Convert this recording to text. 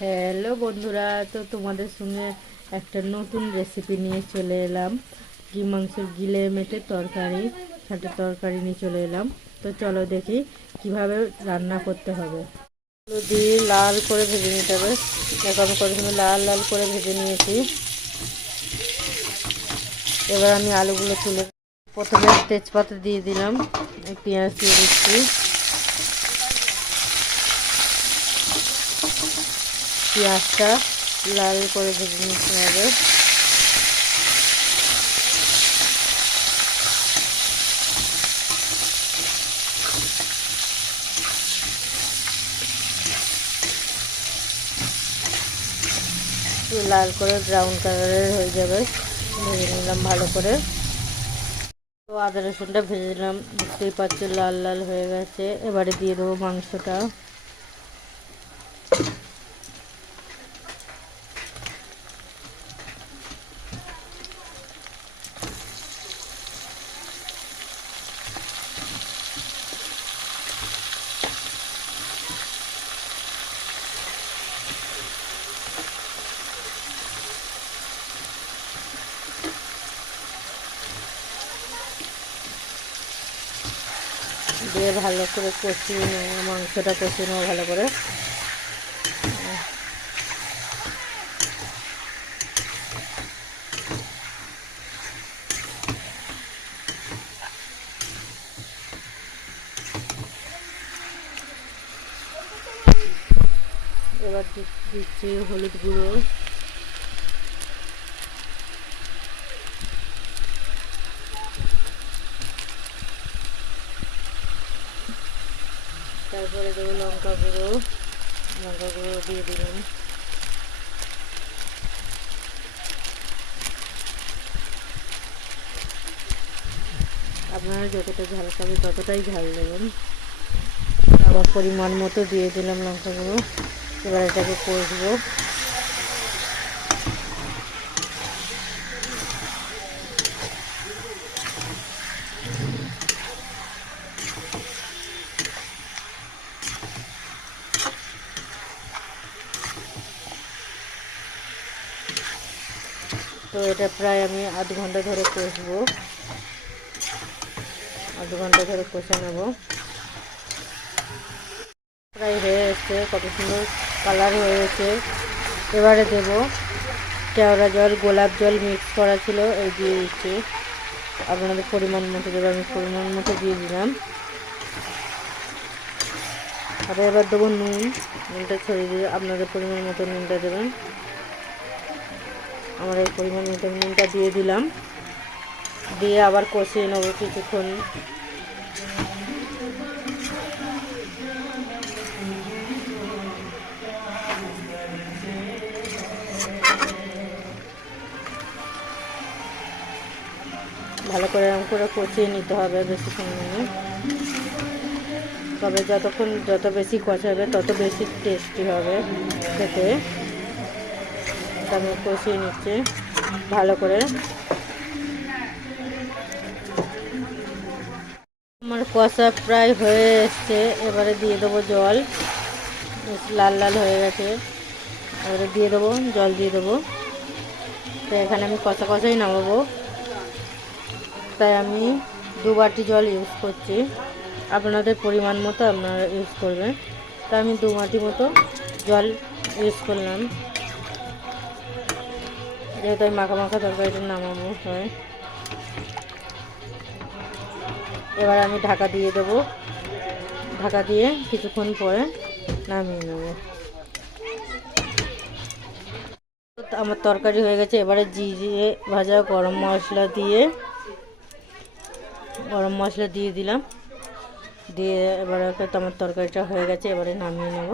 Hello বন্ধুরা, তো তোমাদের সঙ্গে একটা নতুন রেসিপি নিয়ে চলে এলাম। মাংসের গিলে মেটে তরকারি, ছাটের তরকারি নিয়ে চলে এলাম। তো চলো দেখি কিভাবে রান্না করতে হবে। আলু দিয়ে লাল করে ভেজে নিতে হবে। দেখো আমি কতক্ষণ লাল লাল করে ভেজে নিয়েছি। এবার আমি আলুগুলো তুলে প্রথমে তেজপাতা দিয়ে দিলাম, পেঁয়াজ দিয়ে দিচ্ছি। পেঁয়াজটা লাল করে ভেজে নিতে হবে। লাল করে ব্রাউন কালারের হয়ে যাবে, ভেজে নিলাম ভালো করে। তো আদা রসুনটা ভেজে দিলাম, দেখতেই পাচ্ছি লাল লাল হয়ে গেছে। এবারে দিয়ে দেবো মাংসটা। দিয়ে ভালো করে কষিয়ে নেবো, মাংসটা কষিয়ে নেবো ভালো করে। এবার দিচ্ছি হলুদ গুঁড়ো, তারপরে দেবো লঙ্কা গুঁড়ো। লঙ্কা গুঁড়ো দিয়ে দিলাম। আপনারা যতটা ঝাল খাবেন ততটাই ঝাল দেবেন। আবার পরিমাণ মতো দিয়ে দিলাম লঙ্কা গুঁড়ো। এবার এটাকে কষবো। তো এটা প্রায় আমি আধ ঘন্টা ধরে কষবো, আধ ঘন্টা ধরে কষে নেব। প্রায় হয়ে এসছে, কত সুন্দর কালার হয়েছে। এবারে দেব কেওড়া জল, গোলাপ জল মিক্স করা ছিল, এই দিয়ে দিচ্ছি। আপনাদের পরিমাণ মতো দেবে, আমি পরিমাণ মতো দিয়ে দিলাম। আর এবার দেবো নুন। নুনটা ছড়িয়ে দিয়ে আপনাদের পরিমাণ মতো নুনটা দেবেন। আমার এই পরিমাণ মতো নুনটা দিয়ে দিলাম। দিয়ে আবার কষিয়ে নেবো কিছুক্ষণ। ভালো করে এরকম করে কষিয়ে নিতে হবে বেশিক্ষণ নিয়ে। তবে যত বেশি কষাবে তত বেশি টেস্টি হবে খেতে। আমি কষিয়ে নিচ্ছি ভালো করে। আমার কষা প্রায় হয়ে এসছে। এবারে দিয়ে দেবো জল, লাল লাল হয়ে গেছে। এবারে দিয়ে দেবো জল, দিয়ে দেবো। তো এখানে আমি কষাই নামাবো, তাই আমি 2 বাটি জল ইউজ করছি। আপনাদের পরিমাণ মতো আপনারা ইউজ করবেন। তাই আমি 2 বাটি মতো জল ইউজ করলাম, যেহেতু আমি মাখা মাখা তরকারিটা নামাবো হয়। এবার আমি ঢাকা দিয়ে দেবো। ঢাকা দিয়ে কিছুক্ষণ পরে নামিয়ে নেব। আমার তরকারি হয়ে গেছে। এবারে জিরে ভাজা গরম মশলা দিয়ে দিলাম। দিয়ে এবারে আমার তরকারিটা হয়ে গেছে, এবারে নামিয়ে নেব।